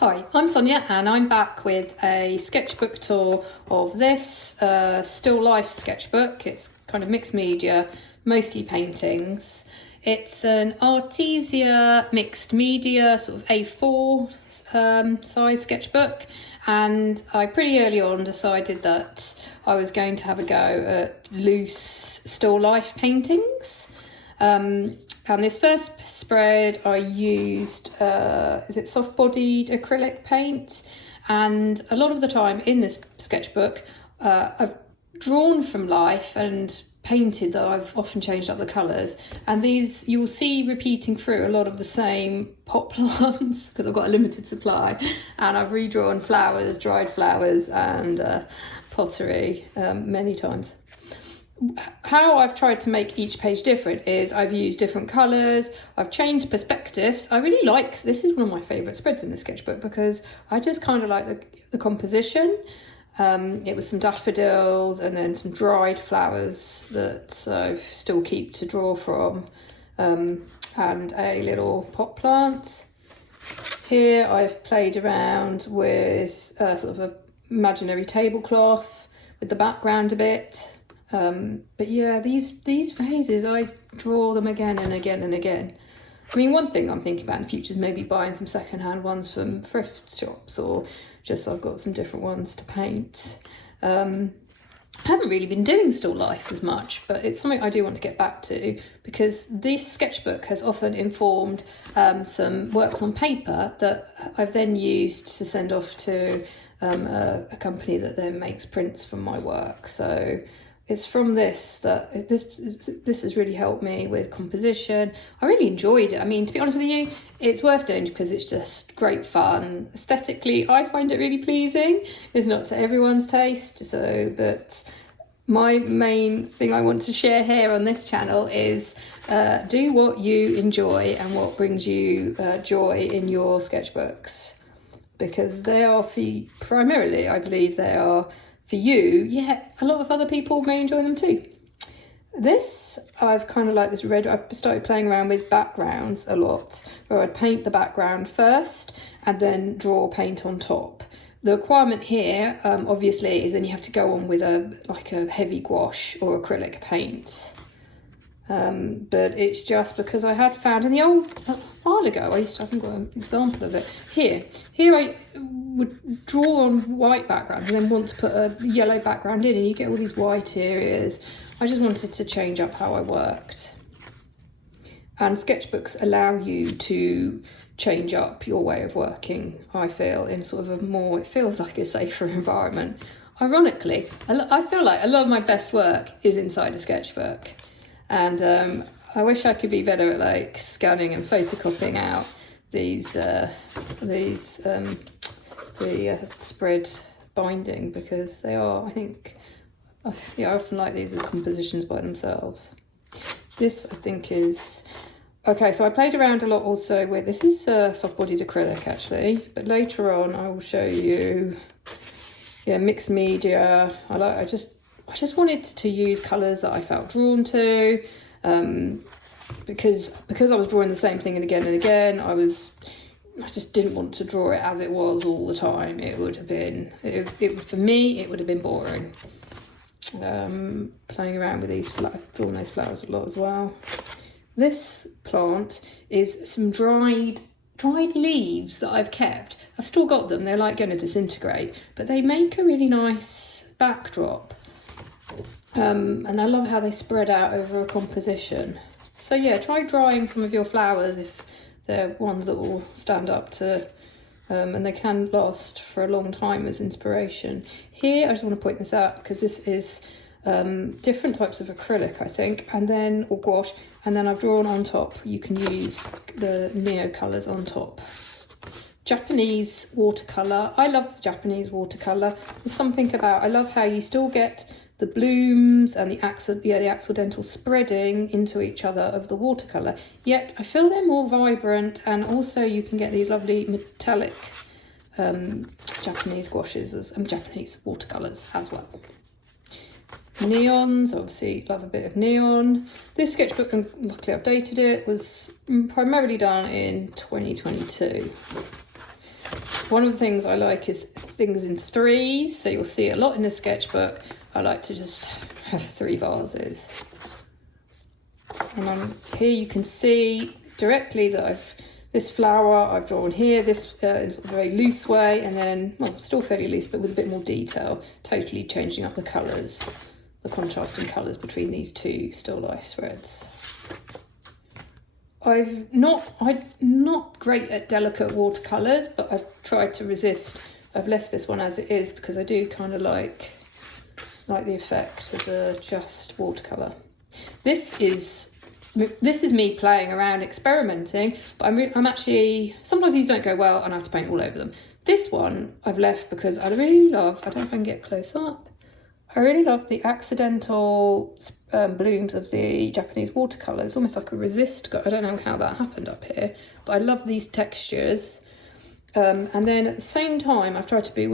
Hi, I'm Sonia and I'm back with a sketchbook tour of this still life sketchbook. It's kind of mixed media, mostly paintings. It's an Artesia mixed media, sort of A4 size sketchbook, and I pretty early on decided that I was going to have a go at loose still life paintings. And this first spread I used, is it soft-bodied acrylic paint? And a lot of the time in this sketchbook, I've drawn from life and painted, though I've often changed up the colours. And these you'll see repeating through a lot of the same pot plants because I've got a limited supply. And I've redrawn flowers, dried flowers and pottery many times. How I've tried to make each page different is I've used different colours, I've changed perspectives. I really like, this is one of my favourite spreads in the sketchbook because I just kind of like the composition. It was some daffodils and then some dried flowers that I still keep to draw from, and a little pot plant. Here I've played around with sort of an imaginary tablecloth with the background a bit. But yeah, these vases, I draw them again and again and again. I mean, one thing I'm thinking about in the future is maybe buying some secondhand ones from thrift shops, or just so I've got some different ones to paint. I haven't really been doing still lifes as much, but it's something I do want to get back to because this sketchbook has often informed some works on paper that I've then used to send off to a company that then makes prints from my work. So it's from this that this has really helped me with composition. I really enjoyed it. I mean, to be honest with you, it's worth doing because it's just great fun. Aesthetically, I find it really pleasing. It's not to everyone's taste, but my main thing I want to share here on this channel is do what you enjoy and what brings you joy in your sketchbooks, because they are primarily, I believe they are for you, yeah, a lot of other people may enjoy them too. This, I've kind of like this red, I started playing around with backgrounds a lot, where I'd paint the background first and then draw paint on top. The requirement here, obviously, is then you have to go on with a heavy gouache or acrylic paint. But it's just because I had found a while ago, I haven't got an example of it. Here I would draw on white background and then want to put a yellow background in and you get all these white areas. I just wanted to change up how I worked. And sketchbooks allow you to change up your way of working, I feel, in sort of it feels like a safer environment. Ironically, I feel like a lot of my best work is inside a sketchbook. And I wish I could be better at like scanning and photocopying out the spread binding, because they are, I think, I often like these as compositions by themselves. This I think is okay. So I played around a lot also with this is soft-bodied acrylic actually, but later on I will show you mixed media. I just wanted to use colours that I felt drawn to, because I was drawing the same thing again and again. I just didn't want to draw it as it was all the time. It would have been, for me, it would have been boring. Playing around with these, drawing those flowers a lot as well. This plant is some dried leaves that I've kept. I've still got them. They're like going to disintegrate, but they make a really nice backdrop. And I love how they spread out over a composition. So yeah, try drying some of your flowers if they're ones that will stand up to, and they can last for a long time as inspiration. Here, I just want to point this out because this is different types of acrylic, I think, or gouache, and then I've drawn on top. You can use the Neo colours on top. Japanese watercolour. I love Japanese watercolour. There's something about, I love how you still get the blooms and the accidental spreading into each other of the watercolour, yet I feel they're more vibrant, and also you can get these lovely metallic Japanese gouaches Japanese watercolours as well. Neons, obviously love a bit of neon. This sketchbook, and luckily updated it, was primarily done in 2022. one of the things I like is things in threes, so you'll see a lot in the sketchbook. I like to just have 3 vases. And here you can see directly that this flower I've drawn here, this in a very loose way, and then, well, still fairly loose, but with a bit more detail, totally changing up the colours, the contrasting colours between these 2 still life spreads. I'm not great at delicate watercolours, but I've tried to resist. I've left this one as it is because I do kind of like the effect of the just watercolour. This is me playing around, experimenting, but I'm actually, sometimes these don't go well and I have to paint all over them. This one I've left because I really love, I don't know if I can get close up, I really love the accidental blooms of the Japanese watercolour. It's almost like a resist, I don't know how that happened up here, but I love these textures. And then at the same time, I've tried to be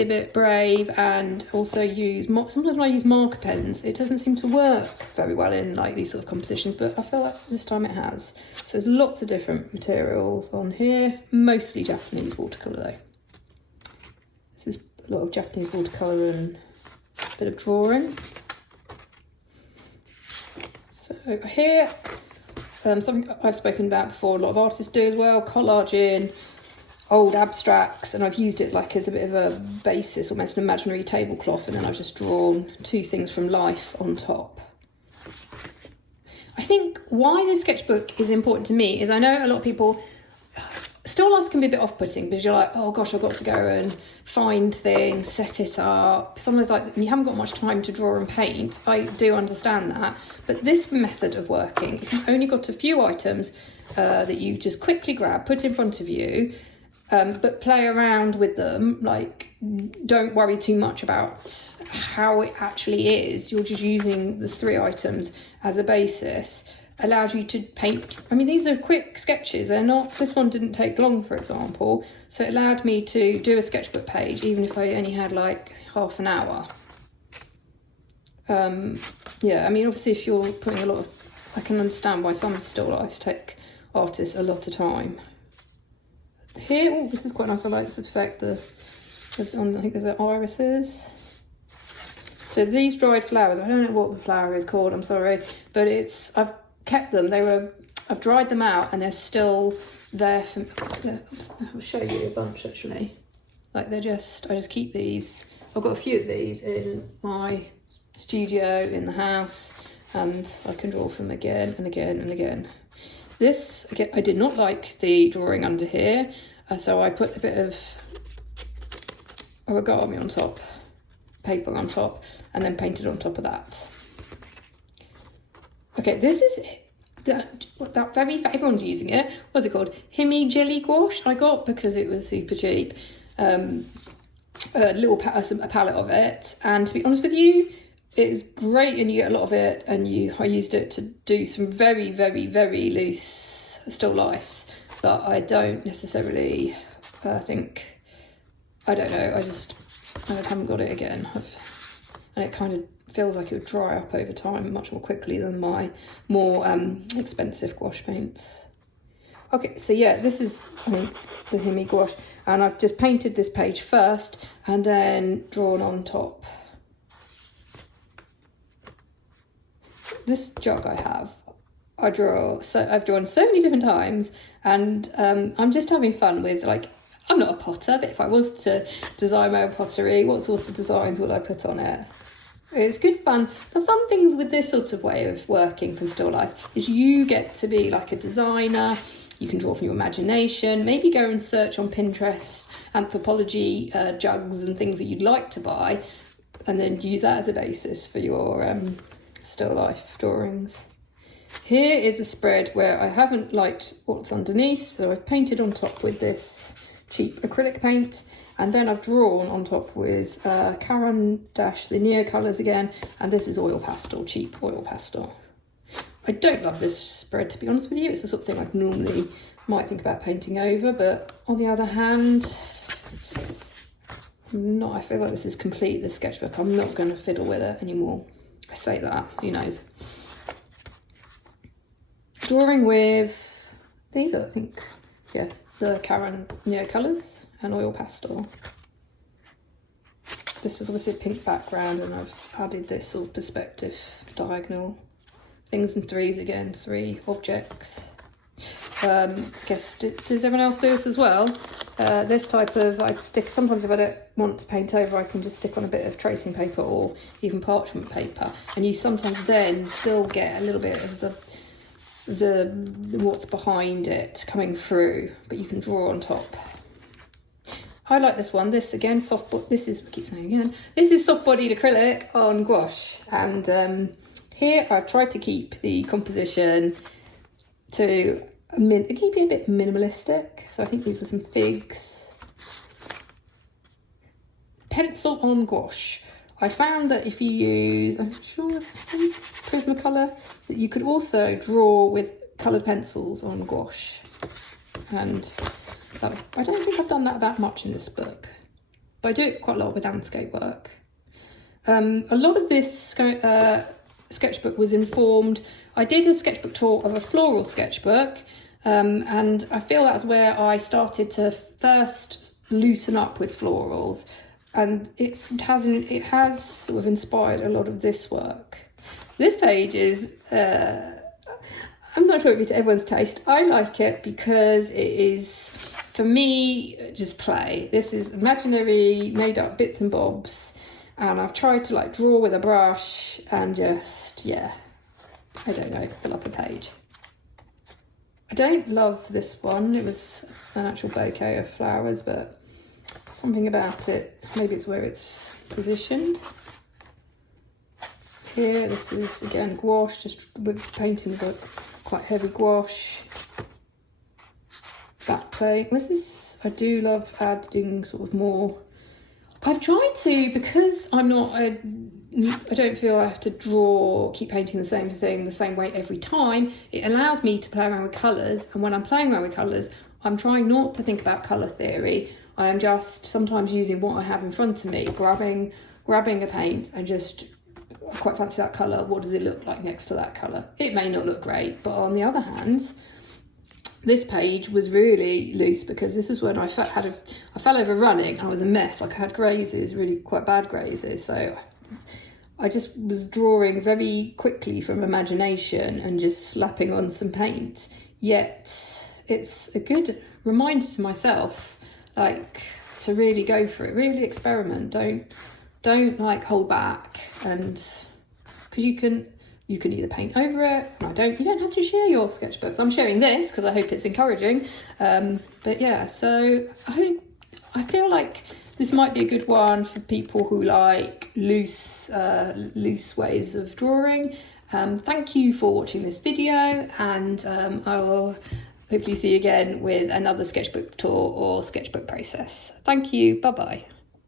a bit brave and also use, sometimes when I use marker pens, it doesn't seem to work very well in like these sort of compositions, but I feel like this time it has. So there's lots of different materials on here, mostly Japanese watercolour though. This is a lot of Japanese watercolour and a bit of drawing. So here, something I've spoken about before, a lot of artists do as well, collaging old abstracts, and I've used it like as a bit of a basis, almost an imaginary tablecloth, and then I've just drawn 2 things from life on top. I think why this sketchbook is important to me is I know a lot of people, still lifes can be a bit off-putting because you're like, oh gosh, I've got to go and find things, set it up. Sometimes like you haven't got much time to draw and paint. I do understand that, but this method of working, if you've only got a few items that you just quickly grab, put in front of you, but play around with them, like don't worry too much about how it actually is. You're just using the 3 items as a basis, allows you to paint. I mean, these are quick sketches. They're not, this one didn't take long, for example. So it allowed me to do a sketchbook page, even if I only had like half an hour. Yeah, I mean, obviously if you're putting a lot of, I can understand why some still lifes take artists a lot of time. Here, oh, this is quite nice. I like this effect. I think there's irises. So these dried flowers, I don't know what the flower is called, I'm sorry, but I've kept them. I've dried them out and they're still there for, I'll show you a bunch actually. Like I just keep these. I've got a few of these in my studio, in the house, and I can draw from again and again and again. This, again, I did not like the drawing under here, so I put a bit of origami on top, paper on top, and then painted on top of that. Okay, this is that very, everyone's using it. What's it called? Himi jelly gouache I got because it was super cheap. A palette of it, and to be honest with you, it's great and you get a lot of it, and I used it to do some very, very, very loose still lifes, but I don't necessarily think, I don't know, I haven't got it again. And it kind of feels like it would dry up over time much more quickly than my more expensive gouache paints. Okay, so yeah, this is, the Himi gouache, and I've just painted this page first and then drawn on top. This jug I've drawn so many different times, and I'm just having fun with, like, I'm not a potter, but if I was to design my own pottery, what sort of designs would I put on it? It's good fun. The fun things with this sort of way of working from still life is you get to be like a designer. You can draw from your imagination, maybe go and search on Pinterest, anthropology jugs and things that you'd like to buy, and then use that as a basis for your still life drawings. Here is a spread where I haven't liked what's underneath, so I've painted on top with this cheap acrylic paint, and then I've drawn on top with Caran-the Neo colours again, and this is oil pastel, cheap oil pastel. I don't love this spread, to be honest with you. It's the sort of thing I normally might think about painting over, but on the other hand, I feel like this is complete, this sketchbook. I'm not going to fiddle with it anymore. I say that, who knows. Drawing with, these are, I think, yeah, the Karen Neo colours and oil pastel. This was obviously a pink background, and I've added this sort of perspective diagonal things in threes again, 3 objects. I guess, does everyone else do this as well? This type of, I stick, sometimes if I don't want to paint over, I can just stick on a bit of tracing paper or even parchment paper, and you sometimes then still get a little bit of the what's behind it coming through, but you can draw on top. I like this one. This again, this is, I keep saying again, this is soft-bodied acrylic on gouache, and here I've tried to keep the composition to keep it a bit minimalistic. So I think these were some figs. Pencil on gouache. I found that if you use, I'm not sure if I used Prismacolor, that you could also draw with coloured pencils on gouache, and that was, I don't think I've done that much in this book, but I do it quite a lot with landscape work. A lot of this sketchbook was informed. I did a sketchbook tour of a floral sketchbook, and I feel that's where I started to first loosen up with florals, and it has sort of inspired a lot of this work. This page is, I'm not sure if it's to everyone's taste. I like it because it is, for me, just play. This is imaginary, made up bits and bobs, and I've tried to like draw with a brush and just, yeah, I don't know, fill up a page. I don't love this one. It was an actual bouquet of flowers, but something about it, maybe it's where it's positioned. Here, this is again gouache, just with painting with quite heavy gouache. Back plate. What's this? I do love adding sort of more. I've tried to, because I'm not, I don't feel I have to keep painting the same thing the same way every time. It allows me to play around with colours, and when I'm playing around with colours, I'm trying not to think about colour theory. I am just sometimes using what I have in front of me, grabbing a paint and just, I quite fancy that colour, what does it look like next to that colour? It may not look great, but on the other hand, this page was really loose because this is when I fell over running and I was a mess. Like I had grazes, really quite bad grazes. So I just was drawing very quickly from imagination and just slapping on some paint. Yet it's a good reminder to myself, like, to really go for it, really experiment. Don't like hold back, and because you can either paint over it, and you don't have to share your sketchbooks. I'm sharing this because I hope it's encouraging. But yeah, so I feel like this might be a good one for people who like loose ways of drawing. Thank you for watching this video, and I will hopefully see you again with another sketchbook tour or sketchbook process. Thank you, bye bye.